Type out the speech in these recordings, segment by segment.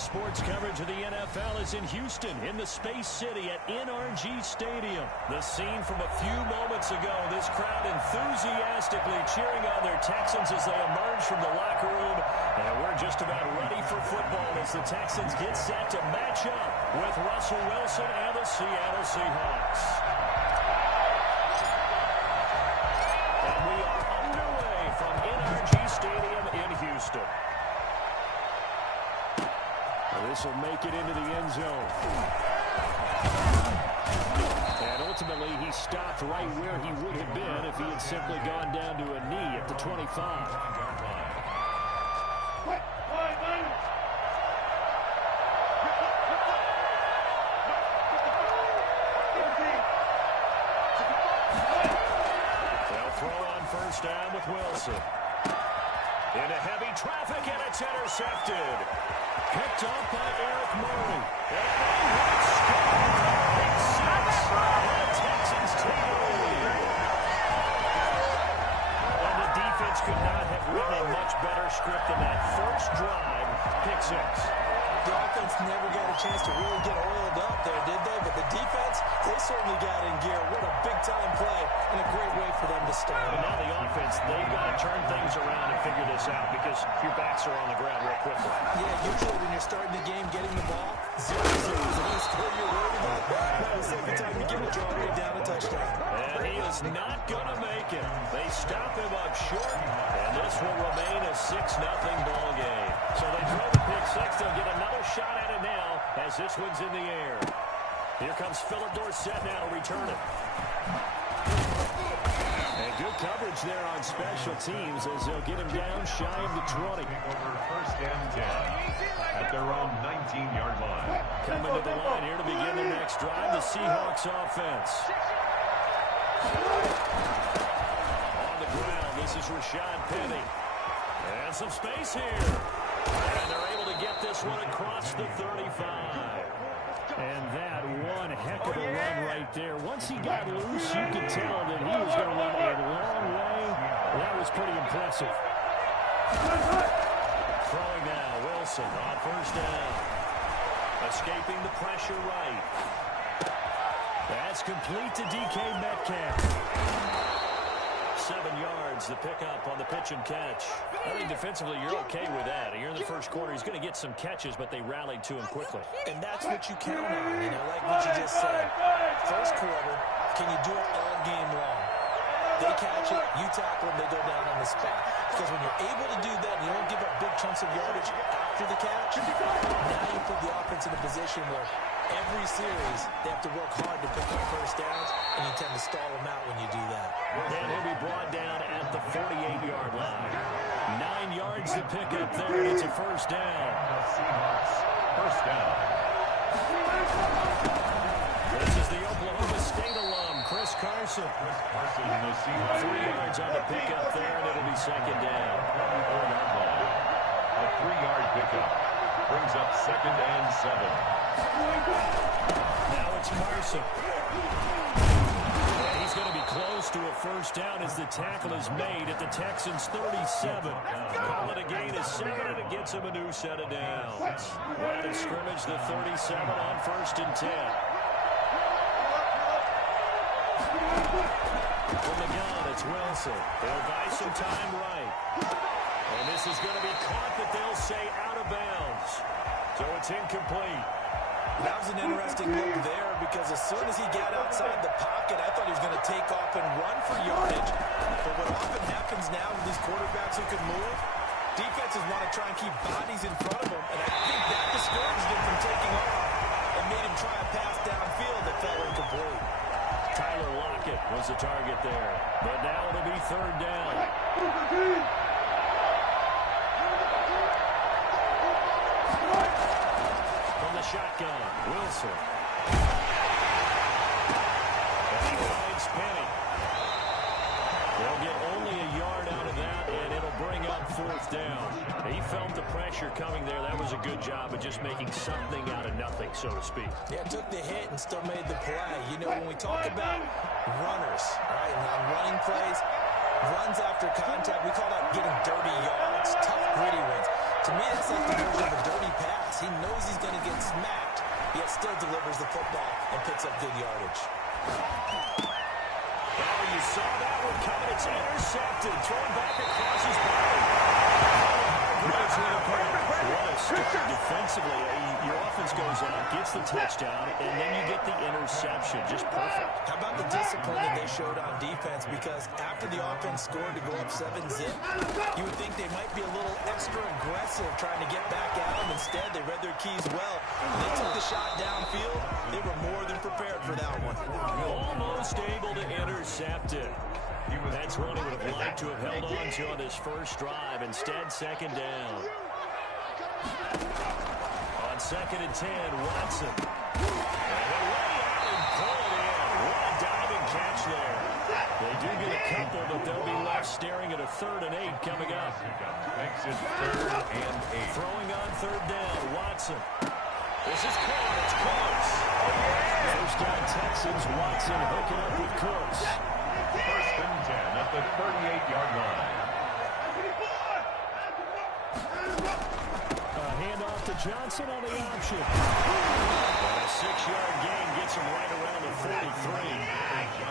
sports coverage of the NFL is in Houston, in the Space City at NRG Stadium. The scene from a few moments ago, this crowd enthusiastically cheering on their Texans as they emerge from the locker room. And we're just about ready for football as the Texans get set to match up with Russell Wilson and the Seattle Seahawks. And we are underway from NRG Stadium in Houston. This will make it into the end zone. And ultimately, he stopped right where he would have been if he had simply gone down to a knee at the 25. They'll throw on first down with Wilson. Into heavy traffic, and it's intercepted. Picked up by Eric Murray. And they score. It's 6. The Texans take the lead. And the defense could not have written a much better script than that first drive. Pick 6. The offense never got a chance to really get oiled up there, did they? But the defense, they certainly got in gear. What a big-time play and a great way for them to start. And now the offense, they've got to turn things around and figure this out because your backs are on the ground real quickly. Yeah, usually when you're starting the game, getting the ball, 0-0 is the score you're worried about. Now the second time you give it, you're already down a touchdown. And he is not going to make it. They stop him up short, and this will remain a 6-0 ball game. So they throw the pick 6. They'll get another shot at it now as this one's in the air. Here comes Philip Dorsett now to return it. And good coverage there on special teams as they'll get him down shy of the 20. Over first and 10 at their own 19-yard line. Coming to the line here to begin their next drive, the Seahawks offense. On the ground, this is Rashad Penny. And some space here. And they're able to get this one across the 35. And that one heck of a run right there. Once he got loose, you could tell that he was going to run a long way. That was pretty impressive. Throwing now, Wilson on first down. Escaping the pressure right. That's complete to DK Metcalf. 7 yards, the pickup on the pitch and catch. I think defensively you're okay with that. You're in the first quarter. He's going to get some catches, but they rallied to him quickly. And that's what you count on, like what you just said. First quarter, can you do it all game long? They catch it, you tackle them, they go down on the spot. Because when you're able to do that, you don't give up big chunks of yardage after the catch, now you put the offense in a position where every series they have to work hard to pick up first downs, and you tend to stall them out when you do that. And he'll be brought down at the 48-yard line. 9 yards to pick up there, and it's a first down. First down. This is the Oklahoma State alum, Chris Carson. 3 yards on the pickup there, and it'll be second down. A 3-yard pickup brings up 2nd and 7. Now it's Carson. And he's going to be close to a first down as the tackle is made at the Texans' 37. Call it a gain of 7, and it gets him a new set of downs. Line of scrimmage, the 37 on first and 10. From the gun, it's Wilson. They'll buy some time right. And this is going to be caught, but they'll say out of bounds. So it's incomplete. That was an interesting look there because as soon as he got outside the pocket, I thought he was going to take off and run for yardage. But what often happens now with these quarterbacks who can move, defenses want to try and keep bodies in front of them, and I think that discouraged him from taking off and made him try a pass downfield that fell incomplete. Tyler Lockett was the target there. But now it'll be third down. From the shotgun, Wilson. And he finds Penny. They'll get only a yard out of that, and it'll bring up fourth down. He felt the pressure coming there. That was a good job of just making something out of nothing, so to speak. Yeah, took the hit and still made the play. You know, when we talk about runners, right, and on running plays, runs after contact, we call that getting dirty yards, tough, gritty wins. To me, that's like the version of a dirty pass. He knows he's going to get smacked, yet still delivers the football and picks up good yardage. Oh, you saw that one coming. It's intercepted. Thrown back across his body. What a start defensively. Your offense goes out, gets the touchdown, and then you get the interception. Just perfect. How about the discipline that they showed on defense? Because after the offense scored to go up 7-zip, you would think they might be a little extra aggressive trying to get back at them. Instead, they read their keys well. When they took the shot downfield, they were more than prepared for that one. Almost able to intercept it. That's one he would have liked to have held on to on his first drive. Instead, second down. On 2nd and 10, Watson. And they're way out and pull it in. What a diving catch there. They do get a couple, but they'll be left staring at a 3rd and 8 coming up. Makes it 3rd and 8. Throwing on 3rd down, Watson. This is caught. It's close. First down, Texans. Watson hooking up with Cooks. 1st and 10 at the 38-yard line. A handoff to Johnson on the option. And a 6-yard gain gets him right around the 43.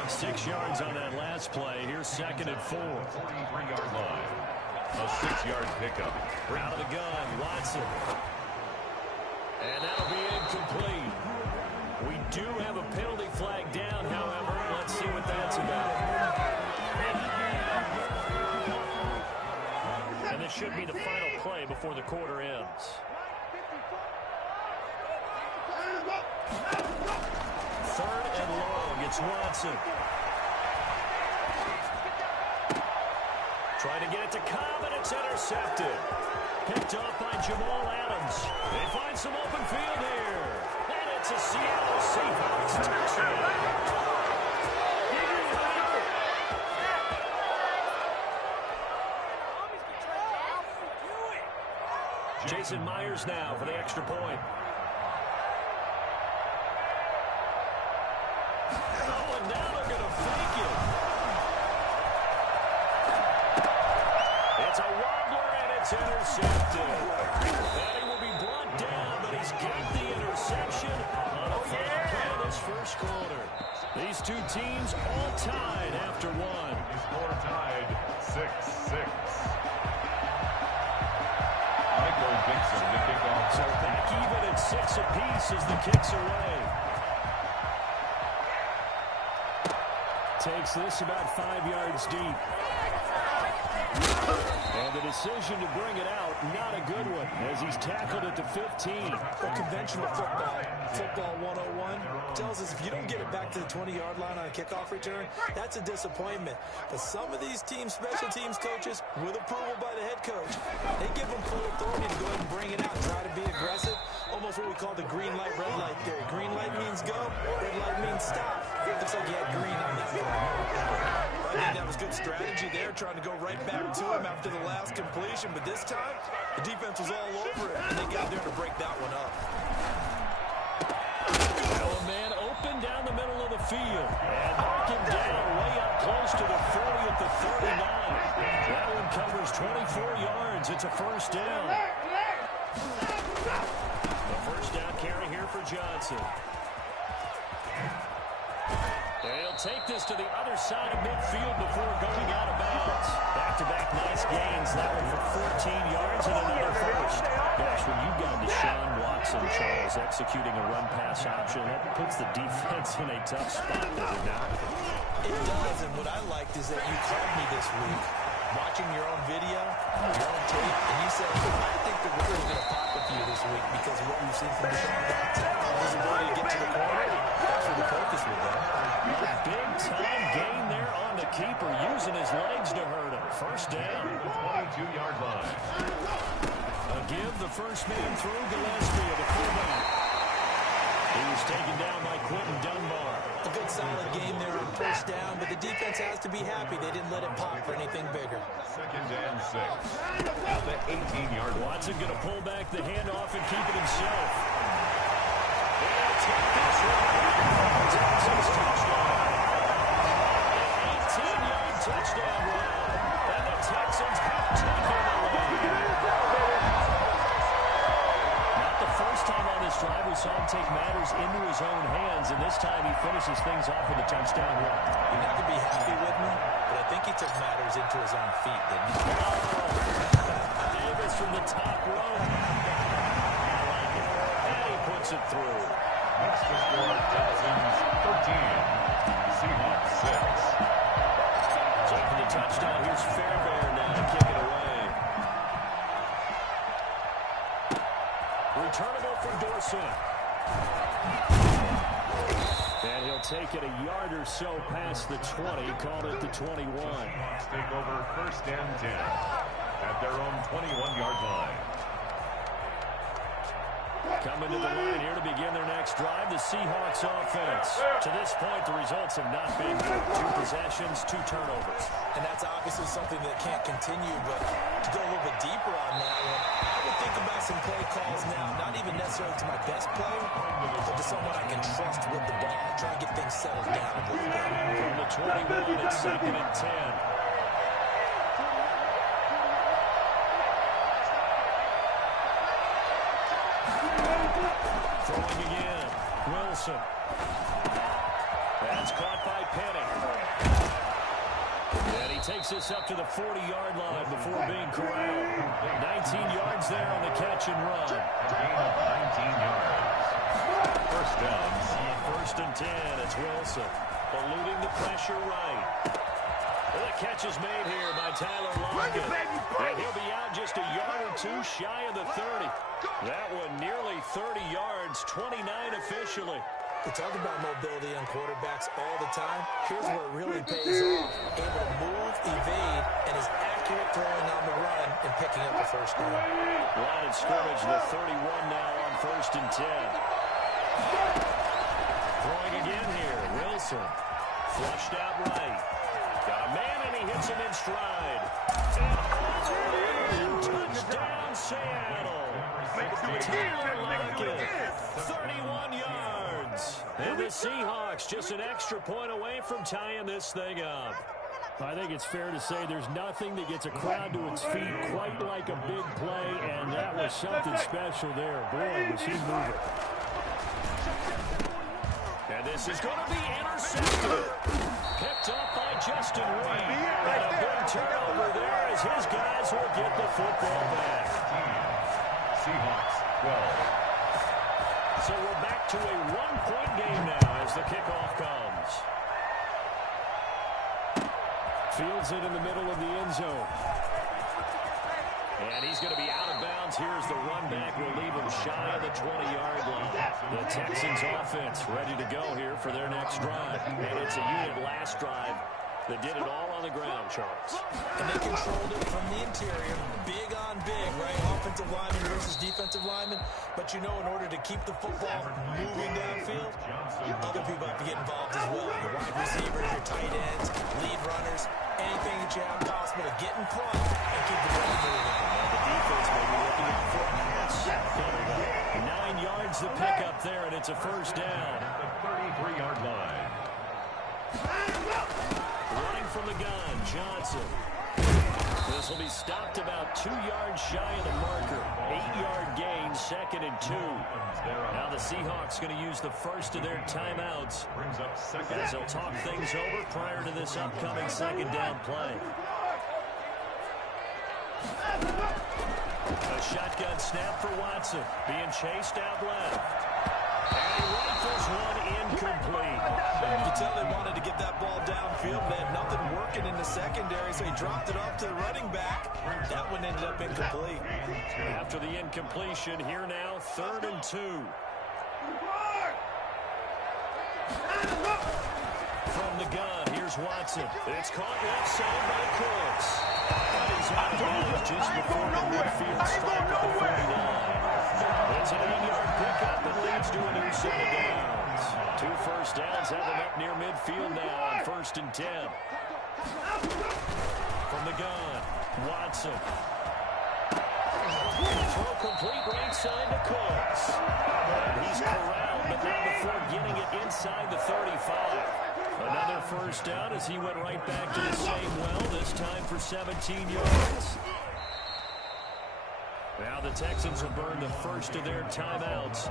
6 yards on that last play. Here's 2nd and 4. 43-yard line. A 6-yard pickup. Out of the gun, Watson. And that'll be incomplete. We do have a penalty flag down, however. Let's see what that's about. And this should be the final play before the quarter ends. 3rd and long. It's Watson. Trying to get it to Cobb, and it's intercepted. Picked off by Jamal Adams. They find some open field here. And it's a Seattle Seahawks touchdown. Jason Myers now for the extra point. Oh, and now they're going to fake it. It's a wobbler, and it's intercepted. And he will be brought down, but he's got the interception on a final play of this first quarter. These two teams all tied after one. The score tied 6-6. So back even at 6 apiece as the kick's away. Takes this about 5 yards deep. And the decision to bring it out, not a good one, as he's tackled at the 15. Well, conventional football 101, tells us if you don't get it back to the 20-yard line on a kickoff return, that's a disappointment. But some of these teams, special teams coaches, with approval by the head coach, they give them full authority to go ahead and bring it out and try to be aggressive. Almost what we call the green light, red light theory. Green light means go, red light means stop. Looks like he had green on that. I think that was good strategy there, trying to go right back to him after the last completion. But this time, the defense was all over it, and they got there to break that one up. Well, a man open down the middle of the field. And mark him down way up close to the 40 at the 39. That one covers 24 yards. It's a first down. The first down carry here for Johnson. They'll take this to the other side of midfield before going out of bounds. Back-to-back nice gains. That one for 14 yards and another first. Gosh, when you've got Deshaun Watson, Charles, executing a run-pass option, that puts the defense in a tough spot, does it not? It does, and what I liked is that you called me this week, watching your own video, your own tape, and you said, I think the Warriors are going to pop with you this week because of what we've seen from Deshaun Watson. His ability to get to the corner, that's where the focus will go. Big-time gain there on the keeper, using his legs to hurt him. First down. 22-yard line. A give the first man through Gillespie, the fullback. He was taken down by Quentin Dunbar. A good solid game there on first down, but the defense has to be happy they didn't let it pop for anything bigger. 2nd and 6. At the 18-yard line. Watson going to pull back the handoff and keep it himself. And take this one. Texans touchdown. An 18-yard touchdown run. And the Texans have taken the lead. finishes things off with a touchdown run. You're not going to be happy with me, but I think he took matters into his own feet, didn't he? Davis from the top row. I like it. And he puts it through. Makes the score Texans 13, Seahawks 6. So for the touchdown, here's Fairbairn now to kick it away. Returnable for Dorsett. And he'll take it a yard or so past the 20, called it the 21. Seahawks take over 1st and 10 at their own 21-yard line. Coming to the line here to begin their next drive, the Seahawks offense. To this point, the results have not been good. 2 possessions, 2 turnovers. And that's obviously something that can't continue, but to go a little bit deeper on that one, I would think about some play calls now, not even necessarily to my best player, but to someone I can trust with the ball. Try to get things settled down a little bit. From the 21, it's 2nd and 10. Throwing again. Wilson. That's caught by Penny. And he takes this up to the 40-yard line before being corralled. 19 yards there on the catch and run. Gain of 19 yards. 1st down. 1st and 10. It's Wilson. Eluding the pressure right. Well, the catch is made here by Tyler Lockett. And he'll be out just a yard or 2 shy of the 30. That one nearly 30 yards, 29 officially. We talk about mobility on quarterbacks all the time. Here's where it really pays off. Able to move, evade, and is accurate throwing on the run and picking up a 1st down. Line of scrimmage, the 31 now on 1st and 10. Throwing again here, Wilson. Flushed out right. Got a man, and he hits him in stride. And touchdown, Seattle. Tyler Lockett, 31 yards. And the Seahawks just an extra point away from tying this thing up. I think it's fair to say there's nothing that gets a crowd to its feet quite like a big play, and that was something special there. Boy, was he moving. And this is going to be intercepted. Picked up by Justin Reed. And a big turnover there as his guys will get the football back. Seahawks 12. So we're back to a 1-point game now as the kickoff comes. Fields it in the middle of the end zone. And he's going to be out of bounds here as the run back will leave him shy of the 20-yard line. The Texans offense ready to go here for their next drive. And it's a unit last drive that did it all on the ground, Charles. And they controlled it from the interior. Big on big, right? Offensive lineman versus defensive lineman. But you know, in order to keep the football moving downfield, other people have to get involved as well. Your wide receivers, your tight ends, lead runners, anything that you have possible to get in front and keep the ball moving. And the defense may be looking out for a pass. 9 yards the pickup there, and it's a 1st down. At the 33-yard line. Running from the gun, Johnson. This will be stopped about 2 yards shy of the marker. 8-yard gain, 2nd and 2. Now the Seahawks going to use the first of their timeouts Brings up 2nd. as they'll talk things over prior to this upcoming 2nd down play. A shotgun snap for Watson, being chased out left. And he rifles one incomplete. You can tell they wanted to get that ball downfield. They had nothing working in the secondary, so he dropped it off to the running back. That one ended up incomplete. After the incompletion, here now, 3rd and 2. From the gun, here's Watson. It's caught left side by Cooks. But he's out of bounds just before the midfield stripe at the 49. It's an 8-yard pickup and leads to a new set of downs. 2 first downs have them up near midfield now on 1st and 10. From the gun, Watson. Throw complete right side to Cooks. And he's corralled, but not before getting it inside the 35. Another 1st down as he went right back to the same well, this time for 17 yards. Now the Texans will burn the first of their timeouts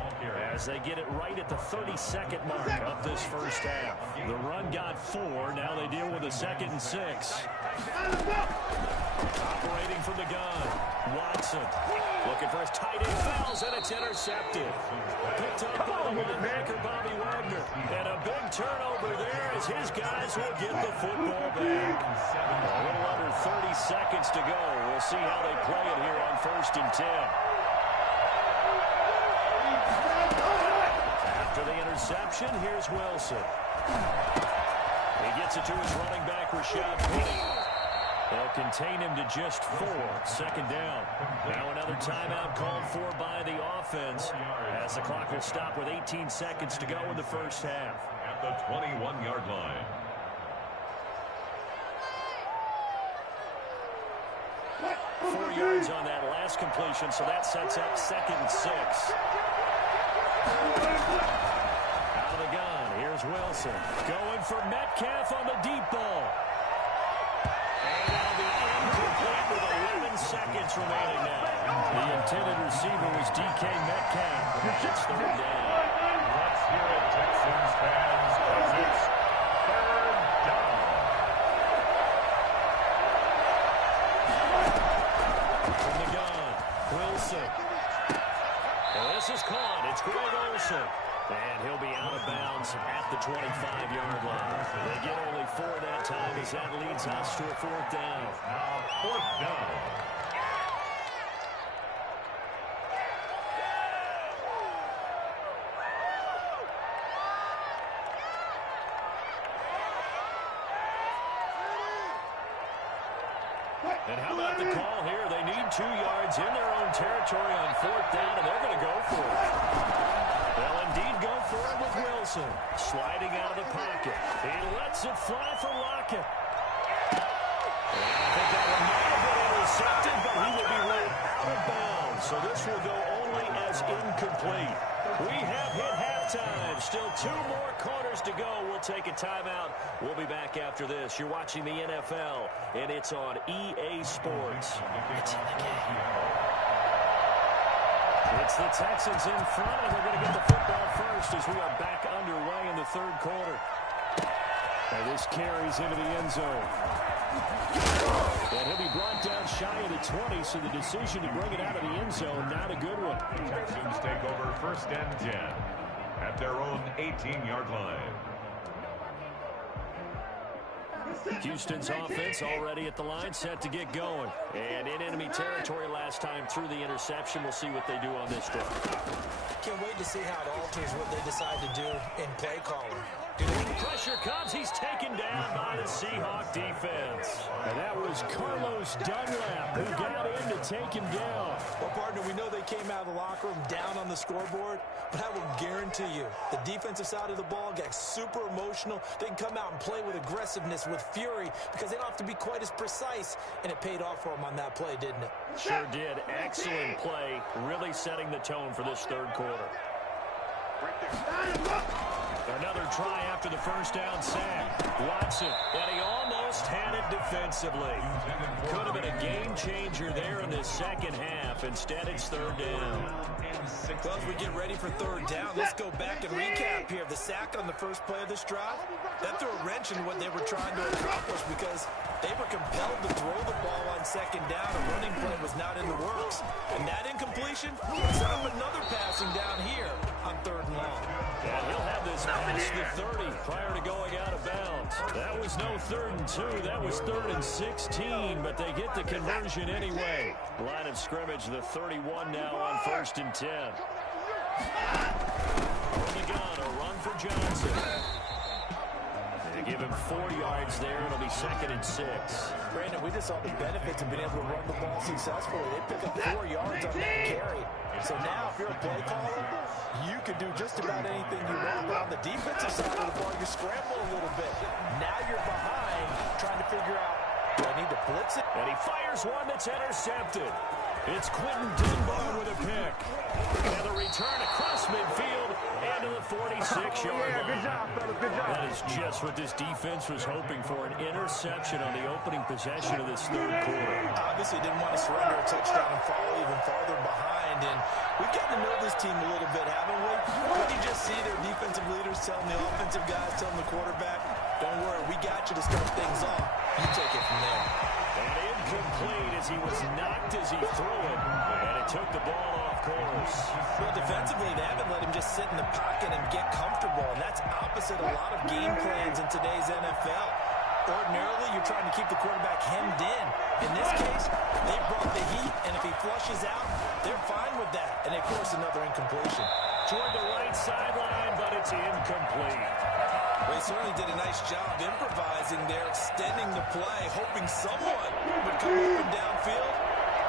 as they get it right at the 32nd mark of this first half. The run got 4. Now they deal with a 2nd and 6. Operating from the gun. Watson looking for his tight end, fouls, and it's intercepted. Picked up by the linebacker, Bobby Wagner. And a big turnover there as his guys will get the football back. A little under 30 seconds to go. We'll see how they play it here on 1st and 10. After the interception, here's Wilson. He gets it to his running back, Rashad Penny. They'll contain him to just 4. 2nd down. Now another timeout called for by the offense as the clock will stop with 18 seconds to go in the first half. At the 21-yard line. Four yards on that last completion, so that sets up 2nd and 6. Out of the gun, here's Wilson. Going for Metcalf on the deep ball. And that'll be incomplete with 11 seconds remaining now. The intended receiver was DK Metcalf. That's 3rd down. Let's hear it, Texans fans, because it's 3rd down. From the gun, Wilson. Well, this is caught. It's Greg Olsen. And he'll be out of bounds at the 25-yard line. They get only 4 that time as that leads us to a 4th down. Now 4th down. And how about the call here? They need 2 yards in their own territory on 4th down, and they're going to go for it. They'll indeed go for it with Wilson. Sliding out of the pocket. He lets it fly for Lockett. And I think that one might have been intercepted, but he will be ruled out of bounds. So this will go only as incomplete. We have hit halftime. Still 2 more quarters to go. We'll take a timeout. We'll be back after this. You're watching the NFL, and it's on EA Sports. It's in the game. It's the Texans in front, and they're going to get the football first as we are back underway in the 3rd quarter. And this carries into the end zone. And he'll be brought down shy of the 20, so the decision to bring it out of the end zone, not a good one. Texans take over 1st and 10 at their own 18-yard line. Houston's offense already at the line, set to get going. And in enemy territory last time through the interception. We'll see what they do on this drive. Can't wait to see how it alters what they decide to do in play calling. Pressure comes. He's taken down by the Seahawk defense. And that was Carlos Dunlap who got in to take him down. Well, partner, we know they came out of the locker room down on the scoreboard, but I will guarantee you the defensive side of the ball got super emotional. They can come out and play with aggressiveness, with fury, because they don't have to be quite as precise, and it paid off for them on that play, didn't it? Sure did. Excellent play, really setting the tone for this 3rd quarter. Another try after the 1st down sack. Watson, and he almost had it defensively. Could have been a game changer there in the 2nd half. Instead, it's 3rd down. Well, as we get ready for 3rd down, let's go back and recap here. The sack on the first play of this drive, that threw a wrench in what they were trying to accomplish because they were compelled to throw the ball on 2nd down. A running play was not in the works. And that incompletion set up another passing down here on 3rd and long. And he'll have this past the 30 prior to going out of bounds. That was no 3rd and 2. That was 3rd and 16, but they get the conversion anyway. Line of scrimmage, the 31 now on 1st and 10. From the gun, a run for Johnson. They give him 4 yards there. It'll be 2nd and 6. Brandon, we just saw the benefits of being able to run the ball successfully. They pick up 4 yards on that carry. So now, if you're a play caller, you can do just about anything you want. But on the defensive side of the ball, you scramble a little bit. Now you're behind, trying to figure out, do I need to blitz it? And he fires one that's intercepted. It's Quentin Dunbar with a pick. And the return across midfield and to the 46-yard line. Good job, fellas. Good job. That is just what this defense was hoping for, an interception on the opening possession of this third quarter. Obviously didn't want to surrender a touchdown and fall even farther behind. And we've gotten to know this team a little bit, haven't we? When you just see their defensive leaders telling the offensive guys, telling the quarterback, don't worry, we got you to start things off. You take it from there. And incomplete as he was knocked as he threw it. And it took the ball off course. Well, defensively, they haven't let him just sit in the pocket and get comfortable. And that's opposite a lot of game plans in today's NFL. Ordinarily, you're trying to keep the quarterback hemmed in. In this case, they brought the heat, and if he flushes out, they're fine with that. And they force another incompletion. Toward the right sideline, but it's incomplete. Well, he certainly did a nice job improvising there, extending the play, hoping someone would come open downfield,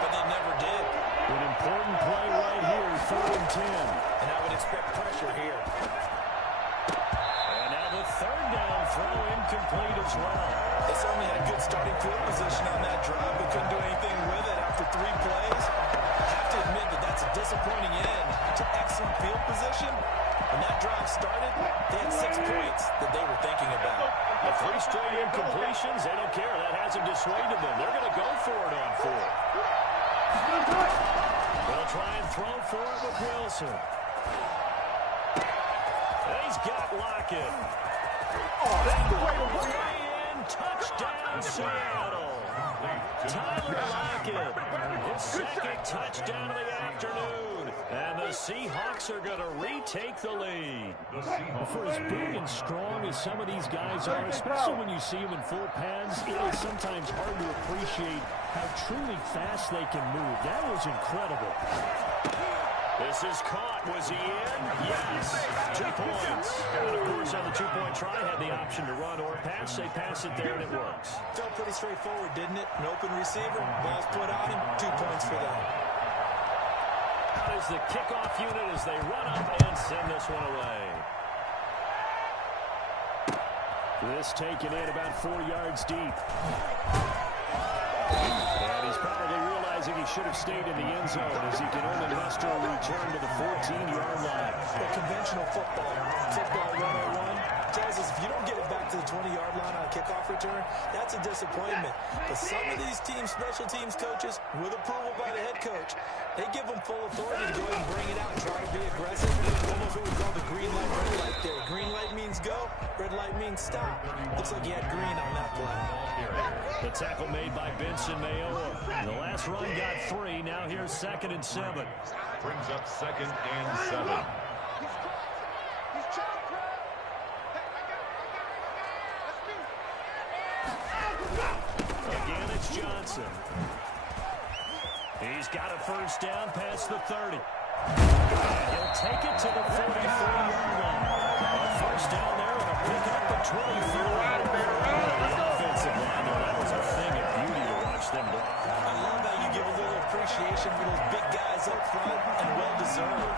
but they never did. An important play right here, 3rd and 10. And I would expect pressure here. And now the third down throw incomplete as well. They certainly had a good starting field position on that drive, but couldn't do anything with it after 3 plays. I have to admit that that's a disappointing end to excellent field position. When that drive started, they had 6 points that they were thinking about. The 3 straight incompletions, they don't care. That hasn't dissuaded them. They're going to go for it on 4th. They'll try and throw for it with Wilson. He's got Lockett. Oh, that's the way to win. Way in, touchdown Seattle. Tyler Lockett, his second touchdown of the afternoon. And the Seahawks are going to retake the lead. For as big and strong as some of these guys are, especially when you see them in full pads, it is sometimes hard to appreciate how truly fast they can move. That was incredible. This is caught. Was he in? Yes. 2 points. And, of course, on the 2-point try, had the option to run or pass. They pass it there, and it works. Felt pretty straightforward, didn't it? An open receiver, ball's put on him, 2 points for them. Out is the kickoff unit as they run up and send this one away. This taken in about 4 yards deep. And he's probably realizing he should have stayed in the end zone as he can only muster a return to the 14-yard line. Well, conventional football 101 tells us if you don't get it back to the 20-yard line on a kickoff return, that's a disappointment. But some of these teams, special teams coaches, with approval by the head coach, they give them full authority to go ahead and bring it out and try to be aggressive. Almost what we call the green light, red light there. Green light means go, red light means stop. Looks like he had green on that play. The tackle made by Benson Mayowa. The last run got 3. Now here's 2nd and 7. Brings up 2nd and 7. Again, it's Johnson. He's got a first down past the 30. And he'll take it to the 43-yard line. A first down there and a pickup at 24. The offensive line, that was a thing of beauty to watch them block. I love how you give a little appreciation for those big guys up front, and well-deserved.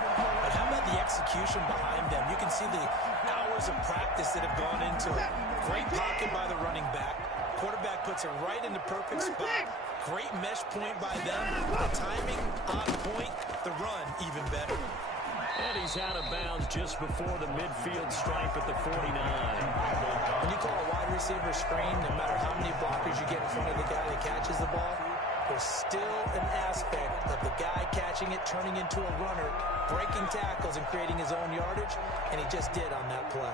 But how about the execution behind them? You can see the hours of practice that have gone into it. Great pocket by the running back. Quarterback puts it right in the perfect spot. Great mesh point by them. The timing on point. The run even better. And he's out of bounds just before the midfield stripe at the 49. When you call a wide receiver screen, no matter how many blockers you get in front of the guy that catches the ball, there's still an aspect of the guy catching it, turning into a runner, breaking tackles and creating his own yardage, and he just did on that play.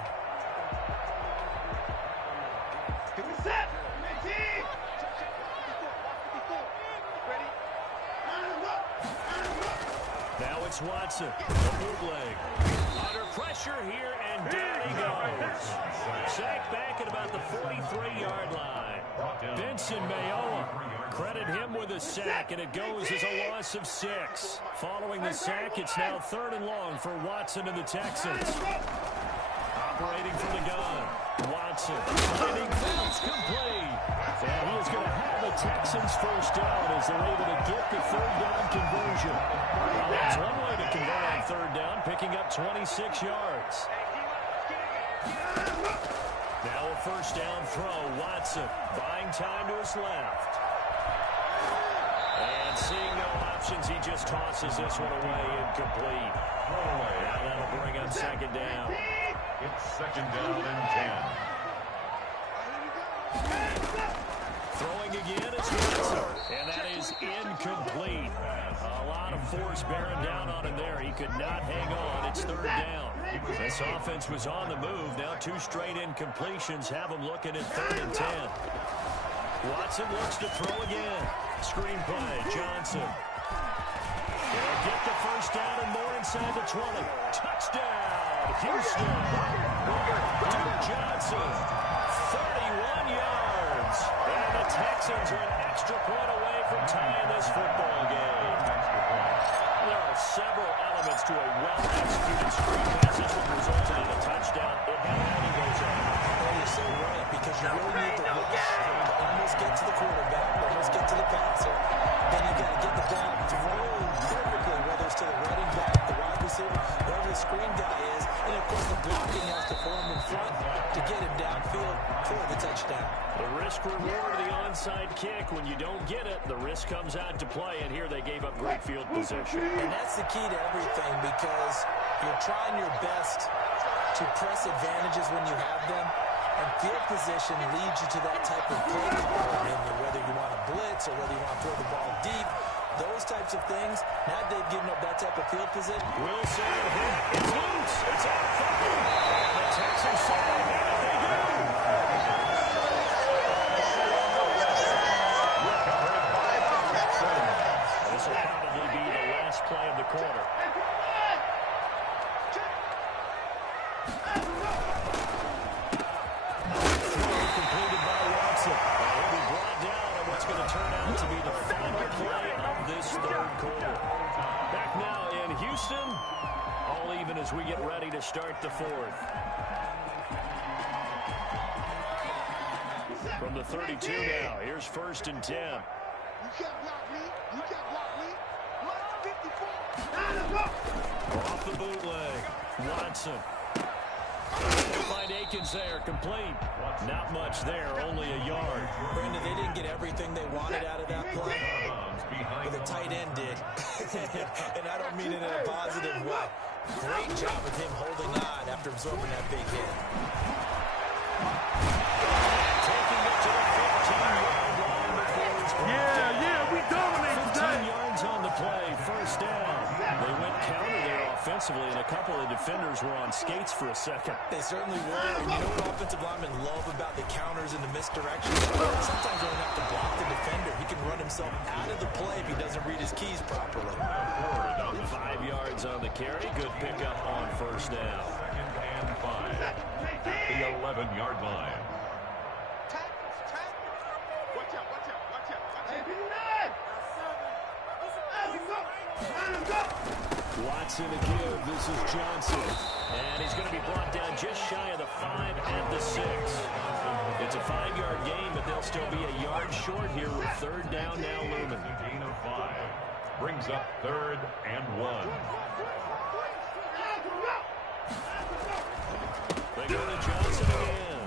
Set! Now it's Watson, the bootleg. Under pressure here, and down he goes. Sacked back at about the 43-yard line. Benson Mayowa, credit him with a sack, and it goes as a loss of 6. Following the sack, it's now 3rd and long for Watson and the Texans. Operating from the gun, Watson finding Fields complete. And he is going to have the Texans first down as they're able to get the 3rd down conversion. Well, that's one way to convert on 3rd down, picking up 26 yards. Now a first down throw, Watson buying time to his left. And Seeing no options, he just tosses this one away, incomplete. Now that'll bring up second down. It's second down and 10. Throwing again is Watson, and that is incomplete. A lot of force bearing down on him there. He could not hang on. It's third down. This offense was on the move. Now 2 straight incompletions have him looking at 3rd and 10. Watson looks to throw again. Screen play, Johnson. They'll get the first down and more inside the 20. Touchdown, Houston. Duke Johnson, 31 yards. And the Texans are an extra point away from tying this football game. There are several elements to a well-executed screen pass. This one resulted in a touchdown. It had goes on. Oh, you're so right, because you really need the rush to almost get to the quarterback, almost get to the passer. Then you got to get the ball thrown perfectly, whether it's to the running back, the wide receiver, wherever the screen guy is. And, of course, the blocking has to form in front to get him downfield for the touchdown. The risk-reward of the onside kick. When you don't get it, the risk comes out to play, and here they gave up great field position. And that's the key to everything, because you're trying your best to press advantages when you have them, and field position leads you to that type of play call. Whether you want to blitz or whether you want to throw the ball deep, those types of things. Now they've given up that type of field position. Wilson, it's loose. It's off. The Texans say, there they go. This will probably be the last play of the quarter. Completed by Watson. He'll be brought down on what's going to turn out to be the final play of this third quarter. Back now in Houston, all even as we get ready to start the fourth. From the 32 now, here's 1st and 10. You can't block me. You can't block me. 154. Off the bootleg, Watson. They'll find Akins there, complete. Not much there, only a yard. Brandon, they didn't get everything they wanted out of that play, but the tight end did. And I don't mean it in a positive way. Great job with him holding on after absorbing that big hit. Taking it to the 15-yard line before it's we dominate 15 yards on the play, first down. They went counter there offensively, and a couple of defenders were on skates for a second. They certainly were. And you know what offensive linemen love about the counters and the misdirection? Sometimes you don't have to block the defender. He can run himself out of the play if he doesn't read his keys properly. 5 yards on the carry. Good pickup on first down. Second and 5. The 11-yard line. Watch out, watch out, watch out, watch out. Watson to give. This is Johnson. And he's going to be brought down just shy of the 5 and the 6. It's a 5-yard gain, but they'll still be a yard short here with third down now looming. A gain of 5. Brings up 3rd and 1. They go to Johnson again.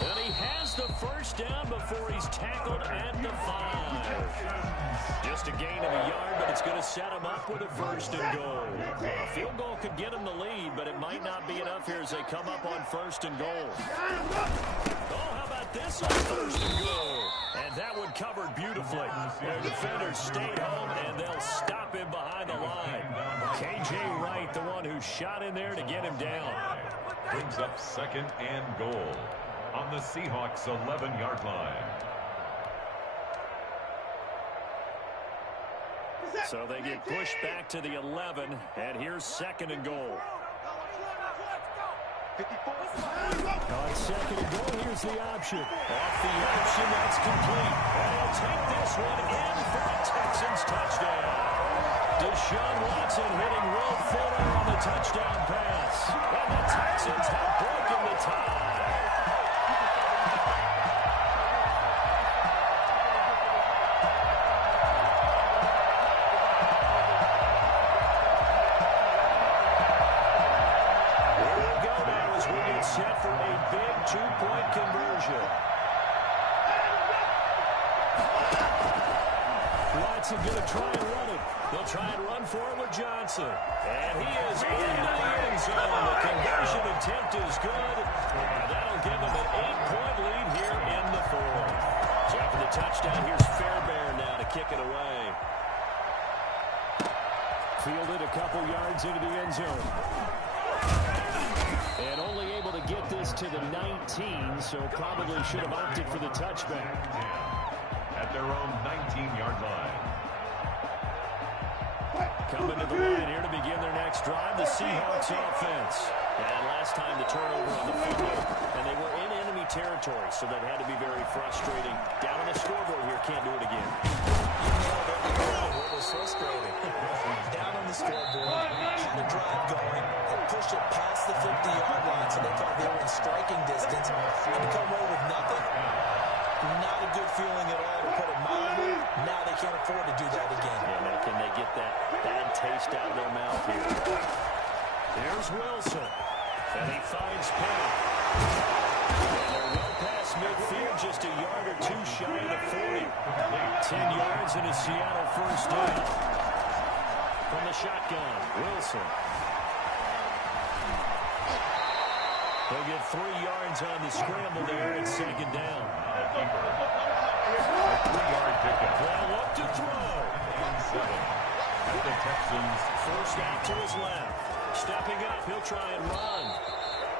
And he has the first down before he's tackled at the 5. Just a gain of a yard, but it's going to set him up with a 1st and goal. A field goal could get him the lead, but it might not be enough here as they come up on 1st and goal. Oh, how about this on 1st and goal? And that one covered beautifully. Their defenders stayed home, and they'll stop him behind the line. KJ Wright, the one who shot in there to get him down. Brings up 2nd and goal on the Seahawks 11-yard line. So they get pushed back to the 11, and here's 2nd and goal. 54. On 2nd and goal, here's the option. Off the option, that's complete. And he'll take this one in for the Texans touchdown. Deshaun Watson hitting Will Fuller on the touchdown pass. And the Texans have broken the tie. Set for a big 2-point conversion. Watson Wilson going to try and run it. They'll try and run for it with Johnson. And he is into the end zone. The conversion attempt is good. And that'll give them an 8-point lead here in the fourth. So after the touchdown, here's Fairbairn now to kick it away. Fielded a couple yards into the end zone. And only able to get this to the 19, so probably should have opted for the touchback. At their own 19-yard line. Coming to the line here to begin their next drive, the Seahawks offense. And last time the turnover on the fumble, and they were in enemy territory, so that had to be very frustrating. Down on the scoreboard here, can't do it again. What was frustrating? Down on the scoreboard, had a drive going, and pushed it past the 50-yard line, so they thought they were in striking distance, and to come away with nothing, not a good feeling at all, to put it mildly. Now they can't afford to do that again. Yeah, now can they get that bad taste out of their mouth here? Here's Wilson, and he finds Penny. And they're well past midfield, just a yard or two shy of the 40. 10 yards and a Seattle first down. From the shotgun, Wilson. They'll get 3 yards on the scramble there at second down. A 3-yard pickup. They'll look to throw. 7 at the Texans. First out to his left. Stepping up, he'll try and run.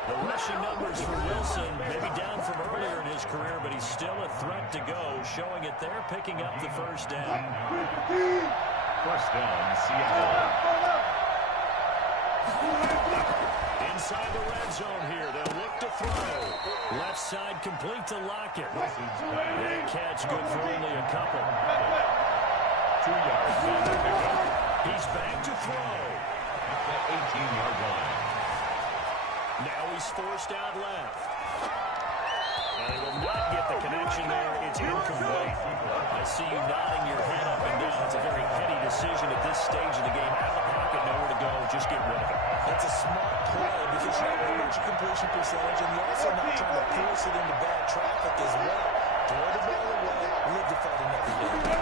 The rushing numbers for Wilson, maybe down from earlier in his career, but he's still a threat to go, showing it there, picking up the first down. First down, Seattle. Inside the red zone here, they'll look to throw. Left side complete to Lockett. That catch good for only a couple. 2 yards on the pickup. He's back to throw. At the 18-yard line. Now he's forced out left. And he will not get the connection there. It's incomplete. I see you nodding your head up and down. It's a very heady decision at this stage of the game. Out of the pocket, nowhere to go. Just get rid of it. That's a smart play because you don't want your completion percentage, and you're also not trying to force it into bad traffic as well. Throw the ball away, live to fight another day.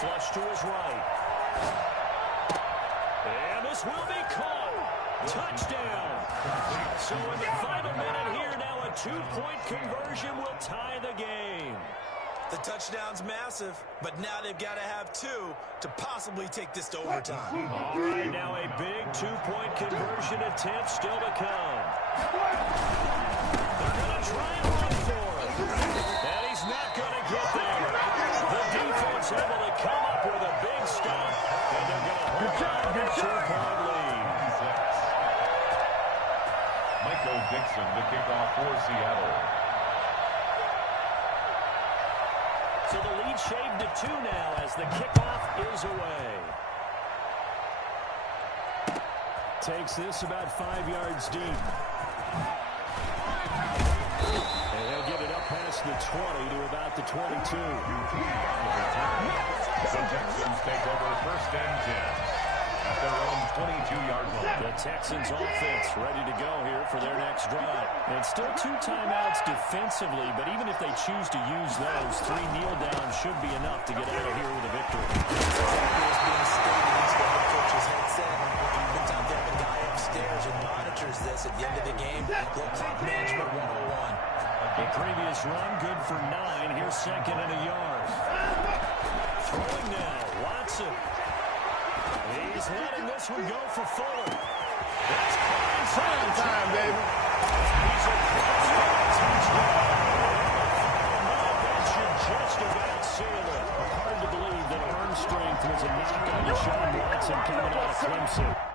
Flush to his right. And this will be caught. Touchdown. So in the final minute here, now a 2-point conversion will tie the game. The touchdown's massive, but now they've got to have 2 to possibly take this to overtime. All right, now a big 2-point conversion attempt still to come. They're going to try and run for it. And he's not going to get there. The defense able to come up with a big stop, and they're going to hold on to a 2-point lead. Michael Dixon, the kickoff for Seattle. So the lead shaved to 2 now as the kickoff is away. Takes this about 5 yards deep. And he'll get it up past the 20 to about the 22. The Texans take over first and 10 at their own 22-yard line. The Texans offense ready to go here for their next drive. And still 2 timeouts defensively, but even if they choose to use those, 3 kneel downs should be enough to get out of here with a victory. It's being stated into the head coach's headset. It's time to have a guy upstairs who monitors this at the end of the game. Look, clock management 101. The previous run, good for 9. Here's second and a yard. Throwing now, Watson. He's letting this one go for Fuller. That's prime time, baby. He's across for a touchdown. That should just about seal it. Hard to believe that arm strength was a knock on Deshaun Watson coming out of Clemson.